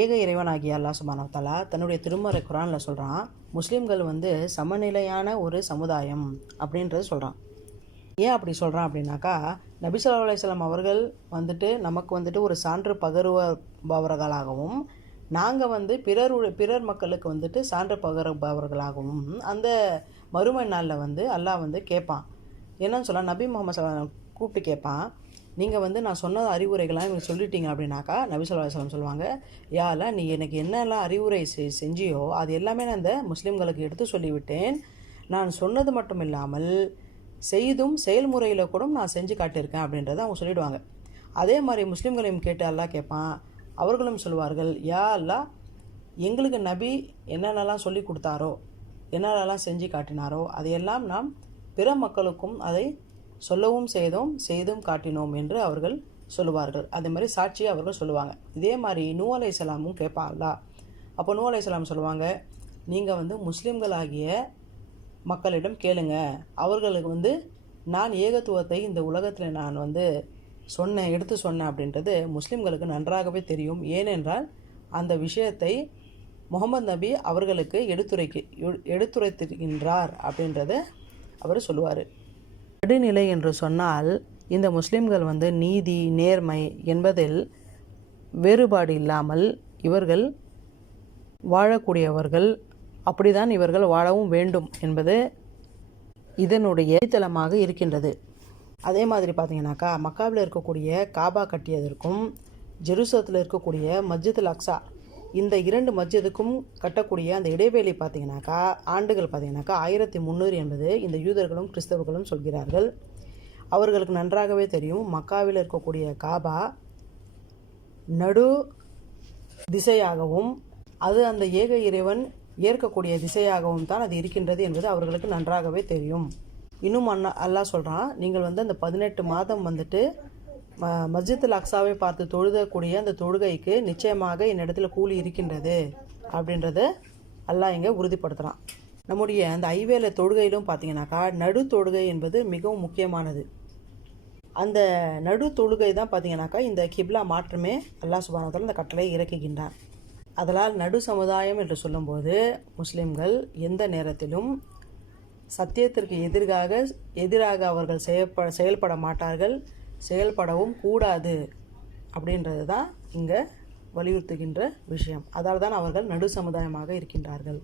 ஏக இறைவனாகிய அல்லாஹ் சுப்ஹானஹு வ தஆலா தன்னுடைய திருமறை குர்ஆனில் சொல்கிறான், முஸ்லீம்கள் சமநிலையான ஒரு சமுதாயம் அப்படின்றது சொல்கிறான். ஏன் அப்படி சொல்கிறான் அப்படின்னாக்கா, நபி ஸல்லல்லாஹு அலைஹி வஸல்லம் அவர்கள் நமக்கு ஒரு சான்று பகருபவர்களாகவும், நாங்கள் பிறர் மக்களுக்கு சான்று பகருபவர்களாகவும் அந்த மறுமை நாளில் அல்லாஹ் கேட்பான். என்னன்னு சொல்ல, நபி முகமது ஸல்லல்லாஹு கூப்பிட்டு கேட்பான், நீங்கள் நான் சொன்ன அறிவுரைகள்லாம் எனக்கு சொல்லிட்டீங்க அப்படின்னாக்கா, நபி ஸல்லல்லாஹு அலைஹி வஸல்லம் சொல்லுவாங்க, யா அல்லாஹ், நீ எனக்கு என்னெல்லாம் அறிவுரை செஞ்சியோ அது எல்லாமே நான் இந்த முஸ்லீம்களுக்கு எடுத்து சொல்லிவிட்டேன். நான் சொன்னது மட்டும் இல்லாமல் செய்தும் செயல்முறையில் கூட நான் செஞ்சு காட்டியிருக்கேன் அப்படின்றத அவங்க சொல்லிடுவாங்க. அதே மாதிரி முஸ்லீம்களையும் கேட்டு அல்லாஹ் கேட்பான். அவர்களும் சொல்வார்கள், யா அல்லாஹ், எங்களுக்கு நபி என்னென்னலாம் சொல்லி கொடுத்தாரோ, என்னென்னலாம் செஞ்சு காட்டினாரோ அதையெல்லாம் நாம் பிற மக்களுக்கும் அதை சொல்லவும் செய்தும் காட்டினோம் என்று அவர்கள் சொல்லுவார்கள். அதே மாதிரி சாட்சியை அவர்கள் சொல்லுவாங்க. இதே மாதிரி நூஹ் அலைஹிஸ்ஸலாமும் கேட்பாங்களா. அப்போ நூஹ் அலைஹிஸ்ஸலாம் சொல்லுவாங்க, நீங்கள் முஸ்லீம்களாகிய மக்களிடம் கேளுங்க. அவர்களுக்கு நான் ஏகத்துவத்தை இந்த உலகத்தில் நான் எடுத்து சொன்னேன் அப்படின்றது முஸ்லீம்களுக்கு நன்றாகவே தெரியும். ஏனென்றால் அந்த விஷயத்தை முகமது நபி அவர்களுக்கு எடுத்துரைத்திருக்கின்றார் அப்படின்றத அவர் சொல்லுவார். நடுநிலை என்று சொன்னால் இந்த முஸ்லீம்கள் நீதி நேர்மை என்பதில் வேறுபாடு இல்லாமல் இவர்கள் வாழக்கூடியவர்கள். அப்படிதான் இவர்கள் வாழவும் வேண்டும் என்பது இதனுடைய அடித்தளமாக இருக்கின்றது. அதே மாதிரி பார்த்தீங்கன்னாக்கா, மக்காவில் இருக்கக்கூடிய காபா கட்டியதற்கும் ஜெருசலத்தில் இருக்கக்கூடிய மஸ்ஜிதுல் அக்ஸா, இந்த 2 மஸ்ஜிதுக்கும் கட்டக்கூடிய அந்த இடைவெளி பார்த்தீங்கன்னாக்கா, ஆண்டுகள் பார்த்தீங்கன்னாக்கா 1300 என்பது இந்த யூதர்களும் கிறிஸ்தவர்களும் சொல்கிறார்கள். அவர்களுக்கு நன்றாகவே தெரியும், மக்காவில் இருக்கக்கூடிய காபா நடு திசையாகவும் அது அந்த ஏக இறைவன் ஏற்கக்கூடிய திசையாகவும் தான் அது இருக்கின்றது என்பது அவர்களுக்கு நன்றாகவே தெரியும். இன்னும் அல்லாஹ் சொல்கிறான், நீங்கள் அந்த 18 மாதம் மஸ்ஜிதுல் அக்ஸாவை பார்த்து தொழுதக்கூடிய அந்த தொழுகைக்கு நிச்சயமாக என்னிடத்துல கூலி இருக்கின்றது அப்படின்றத அல்லாஹ் இங்கே உறுதிப்படுத்துகிறான். நம்முடைய அந்த ஐவேளை தொழுகையிலும் பார்த்தீங்கன்னாக்கா, நடு தொழுகை என்பது மிகவும் முக்கியமானது. அந்த நடு தொழுகை தான் பார்த்தீங்கன்னாக்கா இந்த கிப்லா மாற்றமே அல்லாஹ் சுப்ஹானஹு வ தஆலா இந்த கட்டளை இறக்குகின்றார். அதனால் நடு சமுதாயம் என்று சொல்லும்போது முஸ்லிம்கள் எந்த நேரத்திலும் சத்தியத்திற்கு எதிராக அவர்கள் செயல்பட மாட்டார்கள், செயல்படவும் கூடாது அப்படின்றது தான் இங்கே வலியுறுத்துகின்ற விஷயம். அதால் தான் அவர்கள் நடு சமுதாயமாக இருக்கின்றார்கள்.